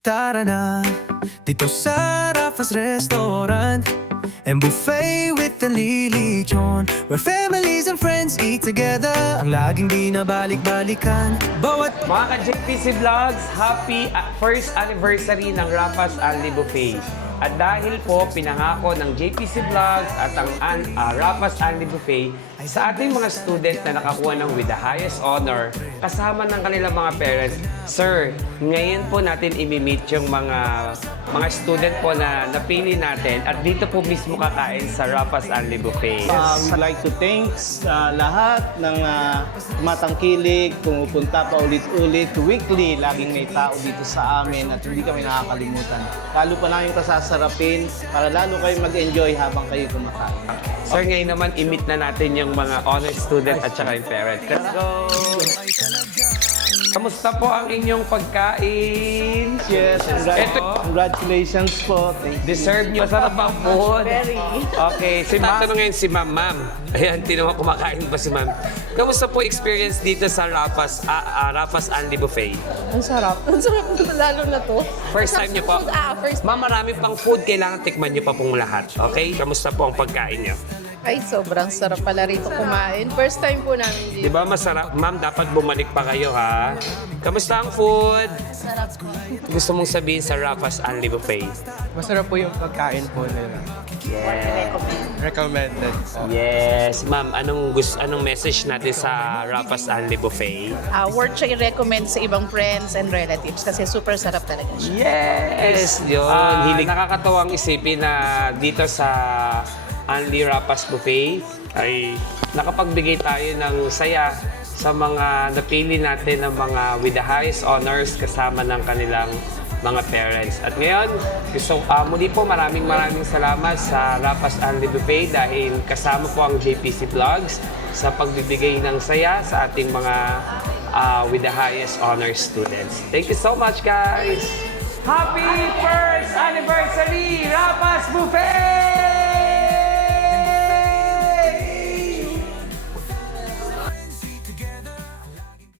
Tara na, dito sa Rafa's Restaurant and buffet with the Lily John, where families and friends eat together. Ang laging di nabalik-balikan bawat Mga ka-JPC Vlogs, happy first anniversary ng Rafa's Anli Buffet. At dahil po pinangako ng JPC Vlogs at ang Rafa's Anli Buffet sa ating mga student na nakakuha ng with the highest honor kasama ng kanilang mga parents. Sir, ngayon po natin imi-meet yung mga student po na napili natin at dito po mismo kakain sa Rafa's Anli Buffet. We'd like to thank lahat ng matangkilik, pumupunta pa ulit-ulit, weekly, laging may tao dito sa amin at hindi kami nakakalimutan. Lalo pa namin kasasarapin para lalo kayo mag-enjoy habang kayo kumakain. Sir, ngayon naman i-meet na natin yung mga honor student at saka yung parent. Let's go! Kamusta po ang inyong pagkain? Yes, Ito, congratulations po. Thank you. deserve nyo. Masarap ang food. Very. Okay, si Ma'am. Tatanong ngayon si Ma'am. Ma'am, ayan, tinawag kumakain ba si Ma'am? Kamusta po experience dito sa Rafa's Anli Buffet? Ang sarap. Ang sarap lalo na to. First time niyo po? First. Ma'am, marami pang food. Kailangan tikman niyo pa pong lahat. Okay? Kamusta po ang pagkain niyo? Ay, sobrang sarap pala rito kumain. First time po namin Di dito. ba masarap? Ma'am, dapat bumalik pa kayo, ha? Kamusta ang food? Sarap po. Gusto mong sabihin sa Rafa's Anli Buffet? Masarap po yung pagkain po nila. Recommended po. Yes. Ma'am, anong message natin sa Rafa's Anli Buffet? Worth siya i-recommend sa ibang friends and relatives kasi super sarap talaga siya. Yes! Yun. Nakakatawang isipin na dito sa Anli Rafa's Buffet ay nakapagbigay tayo ng saya sa mga napili natin ng mga with the highest honors kasama ng kanilang mga parents. At ngayon, muli po maraming salamat sa Rafa's Anli Buffet dahil kasama po ang JPC Vlogs sa pagbibigay ng saya sa ating mga with the highest honors students. Thank you so much, guys! Happy first anniversary, Rafa's Buffet!